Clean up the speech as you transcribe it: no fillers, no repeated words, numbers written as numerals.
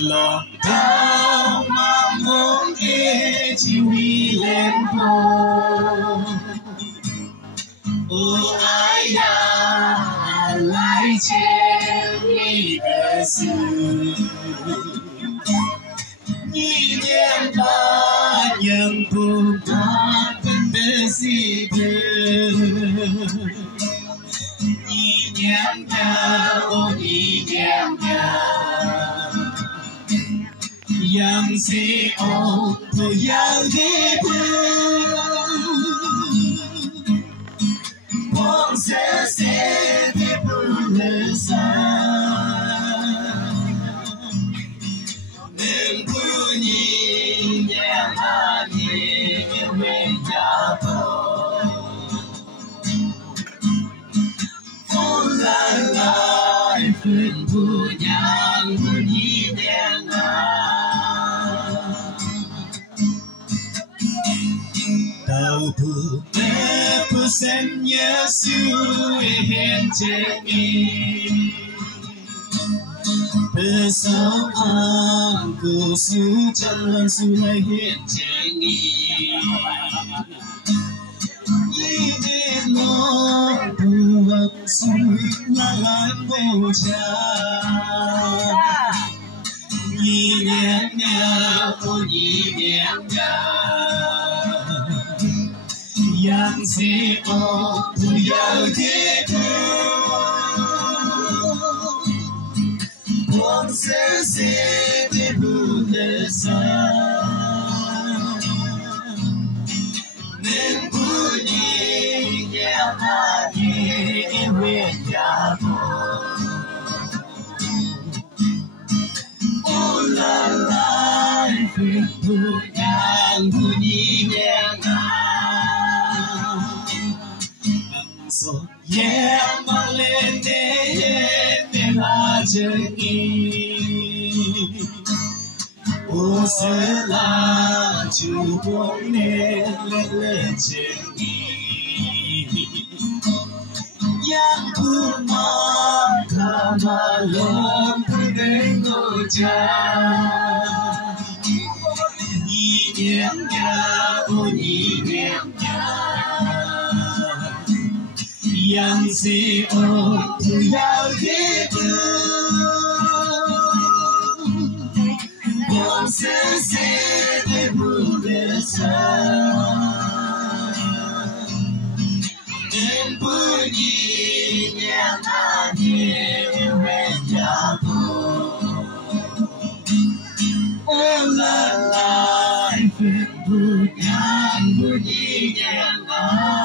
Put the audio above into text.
lòng đau mà muốn ê chỉ huy lên vô ai ya lại trên đi về xưa nhìn em ta nhận buồn ta vẫn để gì nhìn em ta nhìn em ta yang si o tu yang di bom se di pulsa nem bunyi nyamani wenjapo la lai phun bunyang bunyi Tàu bù bê bù sen nhớ xưa hiện trên nghi Bê sao ang cô xưa chân lần xưa lại hiện trên nghi Nhi đến nó bù bập xui là lãng vô cha Nhi nhẹ nhàng cô nhi nhẹ nhàng yang si o tu yang di tu bom se di bulesa nem bunyi nyamani wenjapo oh la la bunyi so yeah mang lên để là chân nghi ô sẽ là chú buông lên lên chân nghi yang ku mang kama lom ku đến ngôi cha nhị nhàng nhà ô nhị nhàng yang si o tu yang di tu bom se de bulesa nem bunyi nyamani wenjapo oh la la bunyi nyamani